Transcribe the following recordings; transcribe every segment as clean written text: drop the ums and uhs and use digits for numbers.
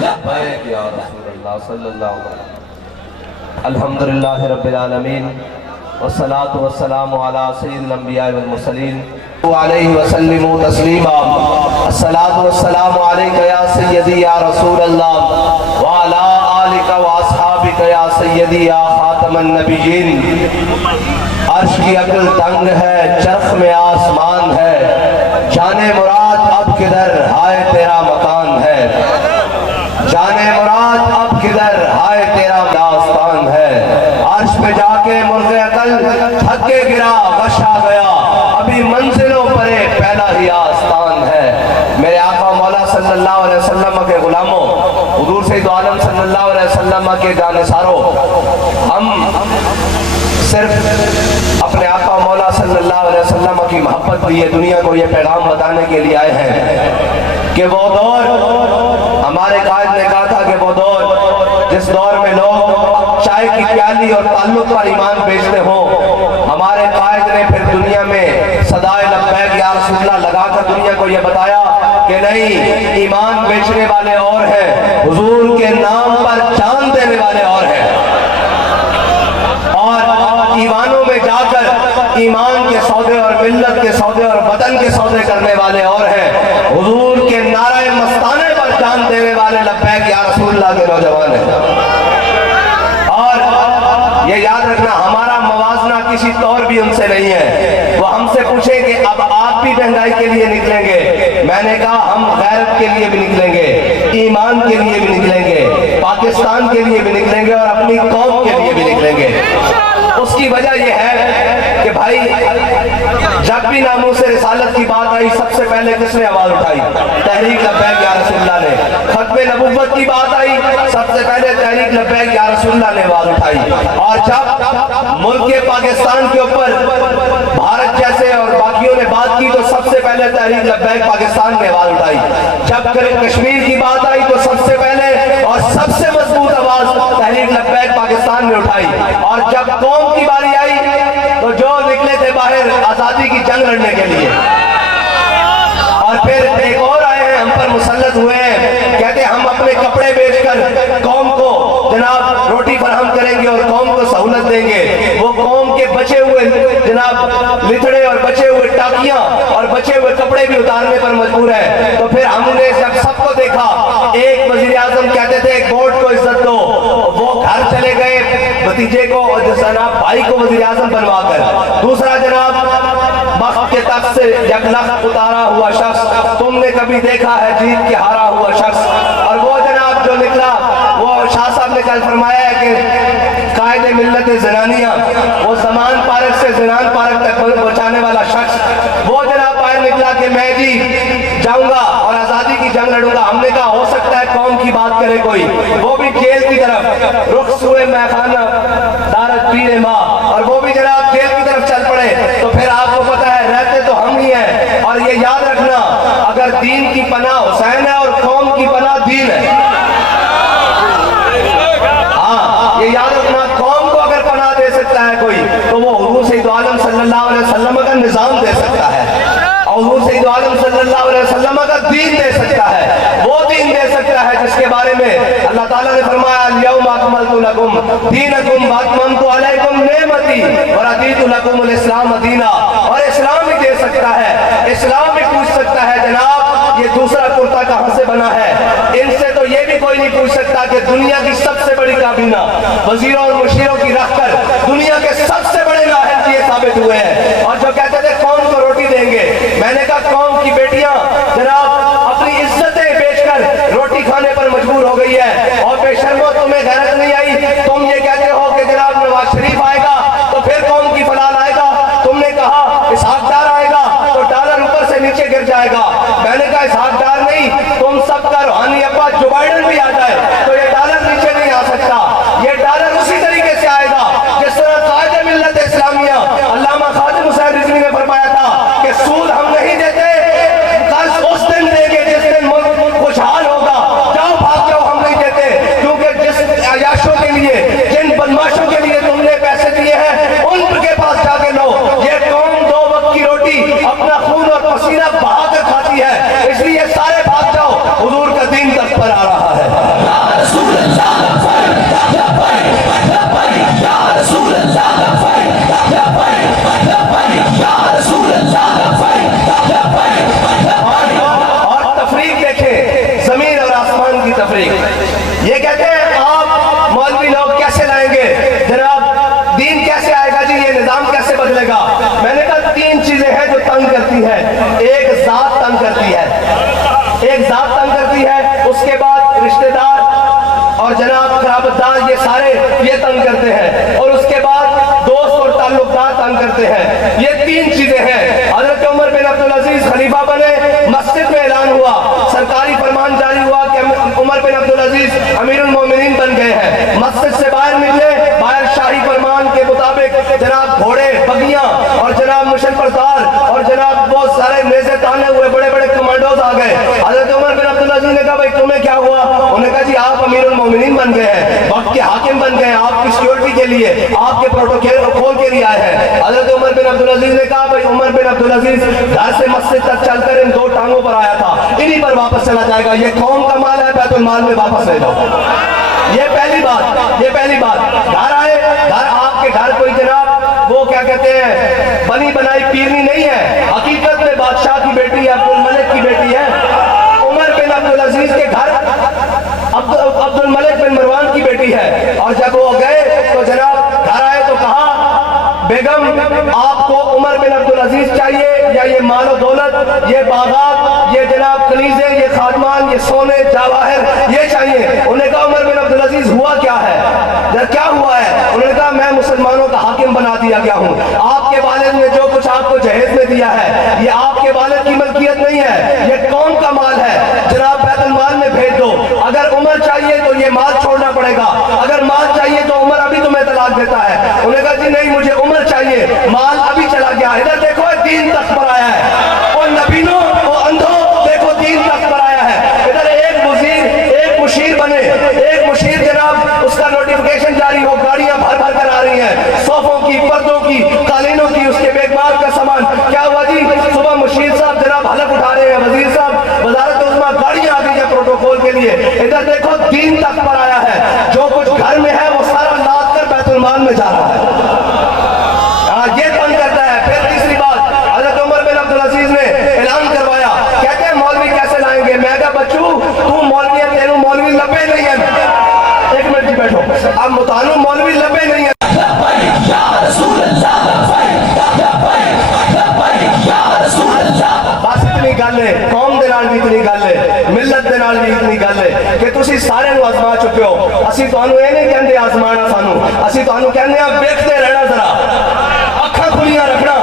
لبیک یا رسول اللہ صلی اللہ علیہ وسلم۔ الحمدللہ رب العالمین والصلاة والسلام علی سید الانبیاء والمرسلین علیہ وسلم تسلیما۔ الصلاة والسلام علیک یا سیدی یا رسول اللہ وعلی آلک واصحابک یا سیدی یا خاتم النبیین۔ عرش کی عقل تنگ ہے، چرخ میں آسمان ہے، جانے مراد اب کدھر ہائے تیرا مکان ہے، جانے مراد اب کدھر ہائے تیرا داستان ہے۔ عرش پہ جا کے مرغ عقل تھک کے گرا غش آ گیا، ابھی منزلوں پرے پہلا ہی آستان ہے۔ میرے آقا مولا صلی اللہ علیہ وسلم کے غلاموں، حضور سید عالم صلی اللہ علیہ وسلم کے جانثاروں، ہم صرف اپنے آقا مولا صلی اللہ علیہ وسلم کی محبت بھی یہ دنیا کو یہ پیغام بتانے کے لیے آئے ہیں کہ وہ دور، ہمارے قائد نے کہا تھا کہ وہ دور جس دور میں لوگ چائے کی پیالی اور تعلق پر ایمان بیچتے ہوں، ہمارے قائد نے پھر دنیا میں صدائے لبیک یا رسول اللہ لگا کر دنیا کو یہ بتایا کہ نہیں، ایمان بیچنے والے اور ہیں، حضور کے نام پر جان دینے والے اور ہیں، اور ایمانوں میں جا کر ایمان کے سودے اور ملت کے سودے اور وطن کے سودے کرنے والے اور ہیں، حضور کے نعرہ مستانے پر جان دینے والے لبیک یا رسول اللہ کے نوجوان ہیں۔ اور یہ یاد رکھنا، ہمارا موازنہ کسی طور بھی ان سے نہیں ہے۔ وہ ہم سے پوچھیں کہ اب آپ بھی مہنگائی کے لیے نکلیں گے، میں نے کہا ہم غیرت کے لیے بھی نکلیں گے، ایمان کے لیے بھی نکلیں گے، پاکستان کے لیے بھی نکلیں گے، اور اپنی قوم کے لیے بھی نکلیں گے۔ اس کی وجہ یہ ہے کہ بھائی جب بھی ناموس رسالت کی بات آئی، سب سے پہلے کس نے آواز اٹھائی؟ تحریک لبیک یا رسول اللہ نے۔ ختم نبوت کی بات آئی، سب سے پہلے تحریک لبیک یا رسول اللہ نے آواز اٹھائی۔ اور جب ملک پاکستان کے اوپر بھارت جیسے اور باقیوں نے بات کی تو سب سے پہلے تحریک لبیک پاکستان نے آواز اٹھائی۔ جب کشمیر کی بات آئی تو سب سے پہلے اور سب سے مضبوط آواز تحریک لبیک پاکستان نے اٹھائی۔ اور جب قوم کی باری آئی تو جو نکلے تھے باہر آزادی کی جنگ لڑنے کے لیے، اور پھر ایک اور آئے ہیں ہم پر مسلط ہوئے ہیں، کہتے ہیں ہم اپنے کپڑے بیچ کر قوم کو جناب روٹی فراہم کریں گے اور قوم کو سہولت دیں گے۔ وہ قوم کے بچے ہوئے جناب لتڑے اور بچے ہوئے ٹاکیاں اور بچے ہوئے کپڑے بھی اتارنے پر مجبور ہے۔ تو پھر ہم نے جب سب کو دیکھا، ایک وزیر اعظم کہتے تھے ایک ووٹ کو عزت دو، وہ گھر چلے گئے بھتیجے کو اور جناب بھائی کو وزیر اعظم بنوا کر، دوسرا جناب بخت کے تخت سے یک لخت اتارا ہوا شخص، تم نے کبھی دیکھا ہے جیت کے ہارا ہوا شخص؟ اور وہ جناب جو نکلا، وہ شاہ صاحب نے کل فرمایا ہے کہ قائد ملت زنانیہ، وہ زمان پارک سے زنان پارک تک پہنچانے والا شخص، وہ جناب باہر نکلا کہ میں جی جاؤں گا اور آزادی کی جنگ لڑوں گا۔ ہم نے کہا ہو سکتا ہے قوم کی بات کرے کوئی، وہ بھی جیل کی طرف رخ سوئے میخانہ دارت پیر ماں، اور وہ بھی جناب جیل کی طرف چل پڑے۔ تو پھر آپ کو پتہ ہے رہتے تو ہم ہی ہیں۔ اور یہ یاد رکھنا، اگر دین کی پناہ حسین ہے اور قوم کی پناہ دین ہے، ہاں یہ یاد رکھنا، قوم کو اگر پناہ دے سکتا ہے کوئی تو وہ حضور سید عالم صلی اللہ علیہ وسلم کا نظام دے سکتا ہے، اور حضور سید عالم صلی اللہ علیہ وسلم کا دین دے سکتا ہے۔ وہ دین دے سکتا ہے جس کے بارے میں اللہ تعالیٰ نے فرمایا الیوم اکملت لکم دینکم واتممت علیکم نعمتی ورضیت لکم الاسلام دینا۔ اور اسلام ہی دے سکتا ہے، اسلام ہی پوچھ سکتا ہے جناب یہ دوسرا کرتا کہاں سے بنا ہے۔ ان سے تو یہ بھی کوئی نہیں پوچھ سکتا کہ دنیا کی سب سے بڑی کابینہ وزیروں اور مشیروں کی رکھ کر دنیا کے سب سے بڑے نااہل یہ ثابت ہوئے ہیں، اور جو کہتے تھے قوم کو روٹی دیں گے۔ میں نے کہا قوم کی بیٹیاں جناب اپنی عزتیں بیچ کر روٹی کھانے پر مجبور ہو گئی ہے، اور بے شرمو تمہیں غیرت نہیں آئی؟ تم یہ کہتے ہو کہ جناب نواز شریف آئے گا تو پھر قوم کی فلاح آئے گا، تم نے کہا اسحاق ڈار آئے گا تو ڈالر اوپر سے نیچے گر جائے گا۔ میں نے کہا اسحاق ڈار نہیں، تم سب کا روحانی ابا جو بائیڈن بھی آ جائے تو یہ ڈالر نیچے نہیں آ سکتا، یہ ڈالر اسی طریقے سے آئے گا جس طرح قائد ملت اسلامیہ علامہ خادم حسین رضوی نے فرمایا تھا کہ سود ہم نہیں دیتے، قرض اس دن دیں گے جس دن ملک خوشحال ہوگا، جاؤ بھاگ جاؤ ہم نہیں دیتے، کیونکہ جس عیاشوں کے لیے جن بدماشوں کے لیے تم نے پیسے دیے ہیں ان کے پاس جا کے لو۔ یہ قوم دو وقت کی روٹی اپنا خون اور پسینہ بہا کر کھاتی ہے، اس لیے سارے بھاگ جاؤ، حضور کا دین تک پر آ رہا ہے۔ یہ کہتے ہیں آپ مولوی لوگ کیسے لائیں گے جناب، دین کیسے آئے گا جی، یہ نظام کیسے بدلے گا؟ میں نے کہا تین چیزیں ہیں جو تنگ کرتی ہے. ایک ذات تنگ کرتی ہے، ایک ذات تنگ کرتی ہے، اس کے بعد رشتہ دار اور جناب قرابت دار یہ سارے یہ تنگ کرتے ہیں، اور اس کے بعد دوست اور تعلقات تنگ کرتے ہیں. یہ تین چیزیں ہیں. حضرت عمر بن عبدالعزیز خلیفہ بنے، مسجد میں اعلان ہوا، سرکاری فرمان جاری ہوا کہ عمر بن عبدالعزیز امیر المومنین بن گئے ہیں. مسجد سے باہر نکلے، باہر شاہی فرمان کے مطابق جناب گھوڑے، بگیاں اور جناب مشن پردار اور جناب بہت سارے نیزے تانے ہوئے بڑے بڑے کمانڈوز آ گئے. حضرت عمر بن عبدالعزیز نے کہا بھائی تمہیں کیا ہوا؟ انہوں نے کہا جی آپ امیر المومنین بن گئے ہیں، وقت کے حاکم بن گئے ہیں، آپ کی سیکورٹی کے لیے، آپ کے پروٹوکول کے لیے آئے ہیں. حضرت عمر بن عبدالعزیز نے کہا بھائی عمر بن عبدالعزیز گھر سے مسجد تک چل کر ان دو ٹانگوں پر آیا تھا، انہی پر واپس چلا جائے گا. یہ قوم کا مال ہے، بیت المال میں واپس لے جاؤ. یہ پہلی بات، یہ پہلی بات. گھر آئے، گھر آپ کے گھر کوئی جناب وہ کیا کہتے ہیں بنی بنائی پیرنی نہیں ہے، حقیقت میں بادشاہ کی بیٹی ہے، عبد الملک کی بیٹی ہے. عمر بن عبدالعزیز کے گھر عبد الملک بن مروان کی بیٹی ہے. اور جب وہ گئے تو جناب گھر آئے تو کہا بیگم آپ کو عمر بن عبدالعزیز چاہیے یا یہ مال و دولت، یہ باغات، یہ جناب کنیزیں، یہ خادمان، یہ سونے جواہر یہ چاہیے؟ انہوں نے کہا عمر بن عبدالعزیز ہوا کیا ہے، کیا ہوا ہے؟ انہوں نے کہا میں مسلمانوں کا حاکم بنا دیا گیا ہوں، آپ کے والد نے جو کچھ آپ کو جہیز میں دیا ہے یہ آپ کے والد کی ملکیت نہیں ہے، یہ قوم کا مال ہے، جناب بیت المال میں بھیج دو. اگر عمر چاہیے تو یہ مال چھوڑنا پڑے گا، اگر مال چاہیے تو عمر ابھی تمہیں طلاق دیتا ہے. انہوں نے کہا جی نہیں مجھے عمر چاہیے، مال ابھی چلا گیا. ادھر دیکھو دین تخت پر آیا ہے، اور نبینوں اور اندھوں دیکھو دین تخت پر آیا ہے. ادھر ایک وزیر، ایک مشیر بنے، ایک مشیر جناب اس کا نوٹیفیکیشن جاری ہو، گاڑیاں بھر بھر کر آ رہی ہیں، صوفوں کی، پردوں کی، قالینوں کی، اس کے بیگمات کا سامان. کیا ہوا جی؟ صبح مشیر صاحب جناب حلف اٹھا رہے ہیں، وزیر صاحب وزارت عظمیٰ گاڑیاں آ گئی ہیں پروٹوکول کے لیے. ادھر دیکھو دین تخت پر آیا ہے، جو کچھ گھر میں ہے وہ سارا لاد کر بیت المال میں جا رہا ہے. یہ تنگ کرتا ہے. پھر تیسری بات، حضرت عمر بن عبدالعزیز نے اعلان کروایا، کہتے ہیں مولوی کیسے لائیں گے؟ میں کہا بچو تو مولوی ہے، تینوں مولوی لبے نہیں ہیں. ایک منٹ جی بیٹھو، اب متانو مولوی لبے نہیں ہیں. بس اتنی گل ہے، قوم دے نال بھی اتنی گل ہے، ملت دے نال بھی اتنی گل ہے کہ تسی سارے نو آزما چکے ہو. اسی تانوں یہ نہیں کہندے آزمانا سانو، اسی تانوں کہندے ہیں ویکھتے رہنا، ذرا اکھاں کھلیاں رکھنا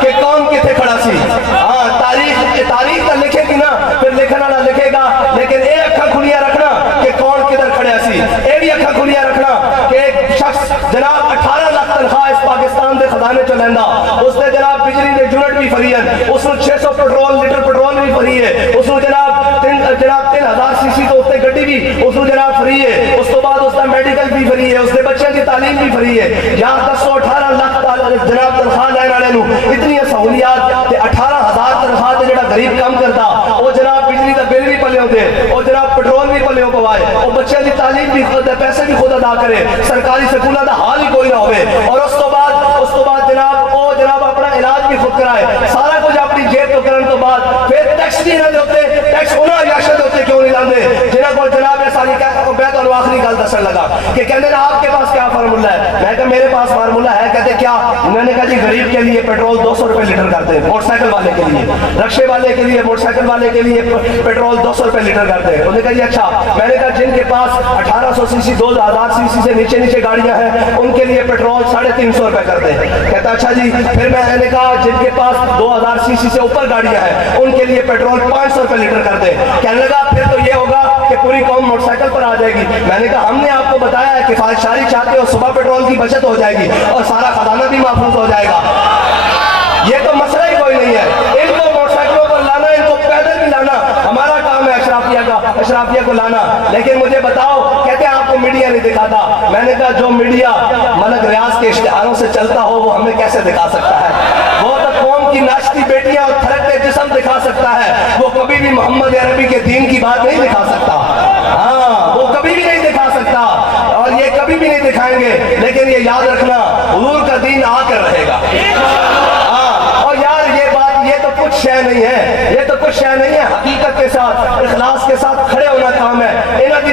کہ کون کتے کھڑا سی. ہاں تاریخ تو لکھے گی نا، پھر لکھنا نہ لکھے گا، لیکن اے اکھاں کھلیاں رکھنا کہ کون کدھر کھڑیا سی. اے بھی اکھاں کھلیاں رکھنا کہ ایک شخص جناب 18 لاکھ تنخواہ اس پاکستان دے خزانے چ لیندا، اس نے جناب بجلی دے یونٹ بھی فری ہیں، اس کو 600 لیٹر پیٹرول بھی فری ہے، اس کو جناب 3000 سی سی تو اس نے گڈی بھی اس کو جناب فری ہے، اس تو بعد اس کا میڈیکل بھی فری ہے، اس کے بچے کی تعلیم بھی فری ہے. یہاں 10-18 لاکھ جناب تنخواہ لینے والے نو اتنی سہولیات تے 18,000 تنخواہ تے جڑا غریب کام کرتا وہ جناب بجلی کا بل بھی پلیوں دے، اور جناب پیٹرول بھی پلیوں پوائے، اور بچے کی تعلیم بھی خود پیسے بھی خود ادا کرے، سرکاری سکولوں کا حال ہی کوئی نہ ہوئے، اور اس تو بعد جناب اپنا علاج بھی خود کرائے، سارا کچھ اپنی جیب تو کرنے تو بعد پھر ٹیکس نہیں نہ دیتے. ٹیکس انہاں عیاشاں دے اوتے کیوں نہیں لاندے جنہاں کو جناب یہ ساری بیت اور آخری گل دسن لگا کہ کہتے ہیں آپ کے پاس کیا فارمولہ ہے؟ میں کہا میرے پاس فارمولہ ہے. کہتے کیا؟ میں نے کہا جی غریب کے لیے پیٹرول 200 روپے لیٹر کرتے ہیں، موٹر سائیکل والے کے لیے، رکشے والے کے لیے، موٹر سائیکل والے کے لیے پیٹرول 200 روپے لیٹر کرتے ہیں. انہوں نے کہا جی اچھا. میں نے کہا جن کے پاس 1800 سی سی 2000 سی سی سے نیچے گاڑیاں ہیں ان کے لیے پیٹرول 350 روپے کرتے ہیں. کہتا اچھا جی. پھر میں نے کہا جن کے پاس 2000 سی سی سے اوپر گاڑیاں ہیں ان کے لیے پیٹرول 500 روپے لیٹر کرتے ہیں. کہنے لگا پھر تو یہ ہوگا کہ پوری قوم موٹر سائیکل پر آ جائے گی. میں نے کہا ہم نے آپ کو بتایا ہے کہ فائدشاری چاہتے ہو، صبح پیٹرول کی بچت ہو جائے گی اور سارا خزانہ بھی محفوظ ہو جائے گا. یہ تو مسئلہ ہی کوئی نہیں ہے. ان کو موٹر سائیکلوں پر لانا، ان کو پیدل بھی لانا ہمارا کام ہے، اشرافیہ کو لانا. لیکن مجھے بتاؤ، کہتے ہیں آپ کو میڈیا نہیں دکھاتا. میں نے کہا جو میڈیا ملک ریاض کے اشتہاروں سے چلتا ہو وہ ہمیں کیسے دکھا سکتا ہے؟ وہ تو قوم کی ناشتی بیٹیاں اور تھرکتے جسم دکھا سکتا ہے، وہ کبھی بھی محمد عربی کے دین کی بات نہیں دکھا سکتا. ہاں وہ کبھی بھی نہیں دکھا سکتا اور یہ کبھی بھی نہیں دکھائیں گے. لیکن یہ یاد رکھنا حضور کا دین آ کر رہے گا. ہاں اور یار یہ تو کچھ شے نہیں ہے، یہ تو کچھ شے نہیں ہے. حقیقت کے ساتھ، اخلاص کے ساتھ کھڑے ہونا کام ہے. انہاں دی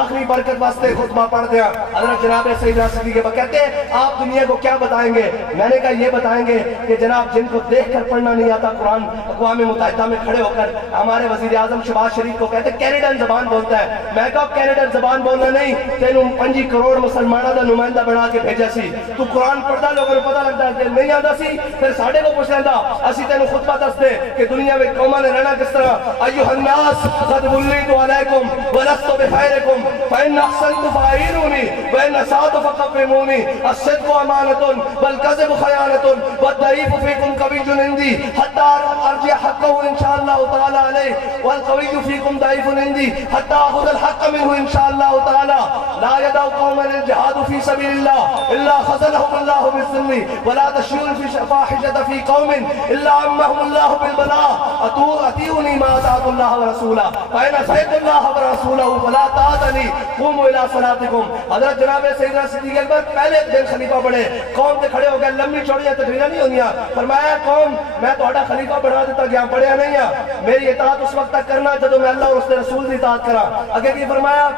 آخری برکت واسطے خطبہ پڑھ دیا حضرت جناب سیدنا صدیق اکبر کہتے ہیں آپ دنیا کو کیا بتائیں گے؟ میں نے کہا یہ بتائیں گے کہ جناب جن کو دیکھ کر پڑھنا نہیں آتا قرآن اقوام متحدہ میں کھڑے ہو کر ہمارے وزیر اعظم شہباز شریف کو کہتے کینیڈین زبان بولتا ہے. میں کہا کینیڈین زبان بولنا نہیں تینوں 5 کروڑ مسلمانوں کا نمائندہ بنا کے بھیجا سی تو قرآن پڑھتا لوگوں کو پتہ لگتا کہ نہیں آتا سی پھر ساڈے کو پوچھ لینا اسی تینوں خطبہ دس دے کہ دنیا میں قوماں نے رہنا کس طرح. ایھا الناس قد وليت علیکم ولست بخیرکم فإن احسنت فاعینونی وإن اسأت فقومونی الصدق امانۃ والکذب خیانۃ والضعیف فیکم قوی عندی حتی ارجع حقه ان شاء الله تعالی علیہ والقوی فیکم ضعیف عندی حتی اخذ الحق منه ان شاء الله تعالی. لا يدع قوما الجهاد في سبيل الله الا خذلهم الله بالذل ولا تشير في فاحشة في قوم الا عمهم الله بالبلاء. اطیعونی ما اطاعت الله ورسوله فإن عصیت الله ورسوله فلا طاعة لي قوموا الى صلاتكم. حضرت جناب سیدنا صدیق اکبر پہلے دن خلیفہ بنے قوم سے کھڑے ہو گئے لمبی چوڑیاں تقریریں نہیں ہونیاں فرمایا قوم میں تہاڈا خلیفہ بنا دیتا گیا پڑھیا نہیں ہے میری اطاعت اس وقت تک کرنا جب میں اللہ اور اس کے رسول کی اطاعت کرا. اگے کی فرمایا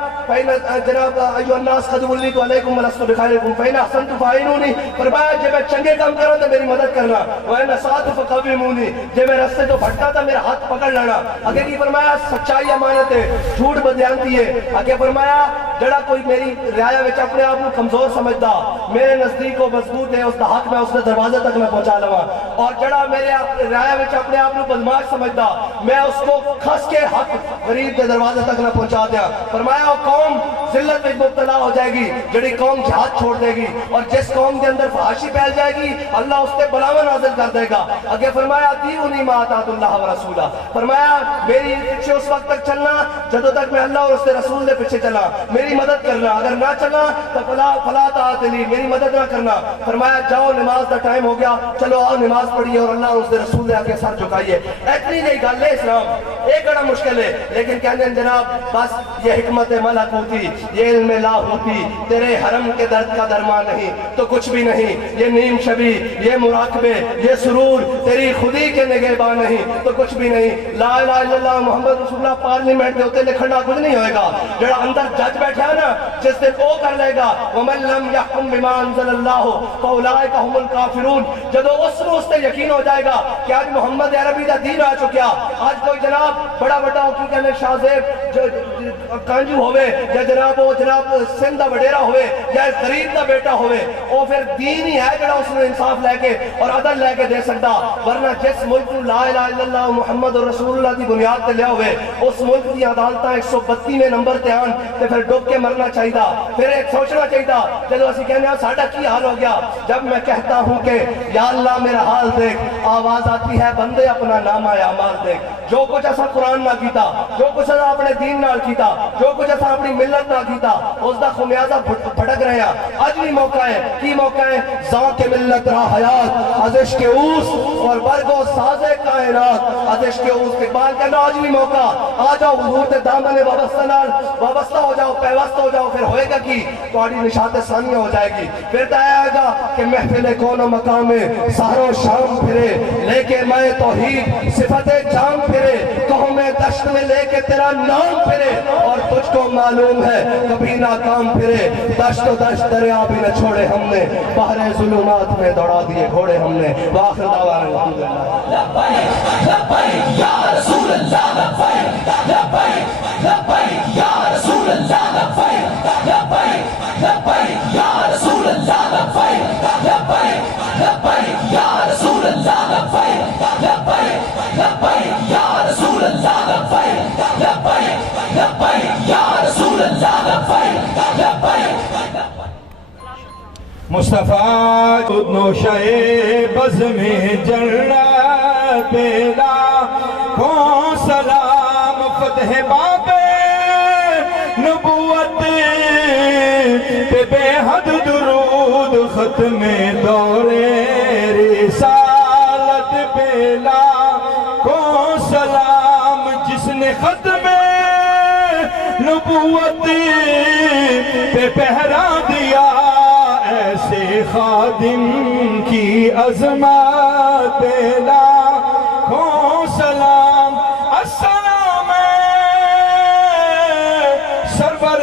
جناب ایھا الناس قد وليت علیکم ولست بخیرکم فإن احسنت فاعینونی فرمایا جب میں چنگے کام کرا تو میری مدد کرنا وإن اسأت فقومونی جب میں رستے تو بھٹکا تھا میرا ہاتھ پکڑ لینا. اگے کی فرمایا سچائی امانت ہے جھوٹ بدیانتی ہے. اگے فرمایا جڑا کوئی میری رعایا وچ اپنے آپ کو کمزور سمجھدا میرے نزدیک وہ مضبوط ہے اس دا حق میں اس کے دروازے تک میں پہنچا لواں اور جڑا میرے رعایا وچ اپنے آپ کو بدماش سمجھدا میں اس کو کھس کے حق غریب کے دروازے تک نہ پہنچا دیا. فرمایا وہ قوم ذلت میں مبتلا ہو جائے گی جڑی قوم جہاد چھوڑ دے گی اور جس قوم کے اندر فحاشی پھیل جائے گی اللہ اس پہ بلاوا نازل کر دے گا. اگے فرمایا اطیعونی ما اطاعت اللہ ورسولہ فرمایا میری پیچھے اس وقت تک چلنا جب تک میں اللہ اور اس کے رسول کے پیچھے چلا میری مدد کرنا اگر نہ چلا تو فلا طاعت لی میری مدد نہ کرنا. فرمایا جاؤ نماز کا ٹائم ہو گیا چلو آؤ نماز پڑھیے اور اللہ اور اس کے رسول کے آگے سر جھکائیے. اتنی نہیں گل ہے اسلام ایک بڑا مشکل ہے لیکن کہتے ہیں جناب بس یہ حکمت ملک ہوتی یہ علم لا ہوتی تیرے حرم کے درد کا درمان نہیں تو کچھ بھی نہیں. یہ نیم شبی یہ مراقبے یہ سرور تیری خودی کے نگہبان نہیں تو کچھ بھی نہیں. لا الہ الا اللہ محمد رسول اللہ پارلیمنٹ کے ہوتے لکھنا کچھ نہیں ہوئے گا جڑا اندر جج بیٹھا نا جس دن وہ کر لے گا ومن لم یحکم بما انزل اللہ فاولئک هم الکافرون. جب اس روز سے یقین ہو جائے گا کہ آج محمد عربی کا دین آ چکیا آج کوئی جناب بڑا بڑا کی کہنے شاہ زیب کانجو ہوئے یا جناب وہ جناب سندھ دا وڈیرا ہوئے یا غریب دا بیٹا ہوئے وہ پھر دین ہی ہے جڑا اس نے انصاف لے کے اور عدل لے کے دے سکتا. ورنہ جس ملک کو لا الہ الا اللہ محمد رسول اللہ دی بنیاد تے لیا ہوئے اس ملک دی عدالتاں 132ویں نمبر تے آن تے پھر ڈوب کے مرنا چاہیے پھر ایک سوچنا چاہیے جب اسی کہنے ہیں ساڈا کی حال ہو گیا جب میں کہتا ہوں کہ یا اللہ میرا حال دیکھ آواز آتی ہے بندے اپنا نامہ اعمال دیکھ. جو کچھ ایسا قرآن نہ کیتا جو کچھ ایسا اپنے دین نال کیتا جو کچھ ایسا اپنی ملت نہ کیتا اس دا خمیازہ بھٹک رہے ہیں. آج بھی موقع ہے کی موقع ہے ذات ملت را حیات از عشق اوس اور برگ و ساز کائنات از عشق اوس. اقبال کہنا آج بھی موقع آ جاؤ حضور دے دامن وابستہ ہو جاؤ پیوستہ ہو جاؤ. پھر ہوئے گا کی تہاڈی نشاط ثانیہ ہو جائے گی. پھر تو آئے گا کہ محفل کون و مقام سحر و شام پھرے لے کے میں توحید صفت جام پھرے کہوں میں دشت میں لے کے تیرا نام پھرے اور تجھ کو معلوم ہے کبھی ناکام پھرے. دشت و دشت دریا بھی نہ چھوڑے ہم نے بحر ظلمات میں دوڑا دیے گھوڑے ہم نے. وآخر دعوانا الحمدللہ. لبیک لبیک یا رسول اللہ لبیک لبیک لبیک یا رسول اللہ لبیک لبیک لبیک یا رسول اللہ لبیک لبیک لبیک یا رسول اللہ لبیک لبیک لبیک یا رسول اللہ لبیک لبیک لبیک یا رسول اللہ لبیک لبیک. مصطفیٰ نوشے بز میں جنت بیلا کون سلام فتح باب نبوت پہ بے حد درود ختم دور رسالت بیلا کون سلام جس نے ختم نبوت پہ پہرا دیا ایسے خادم کی عظمت بیلا کون سلام. السلام سرور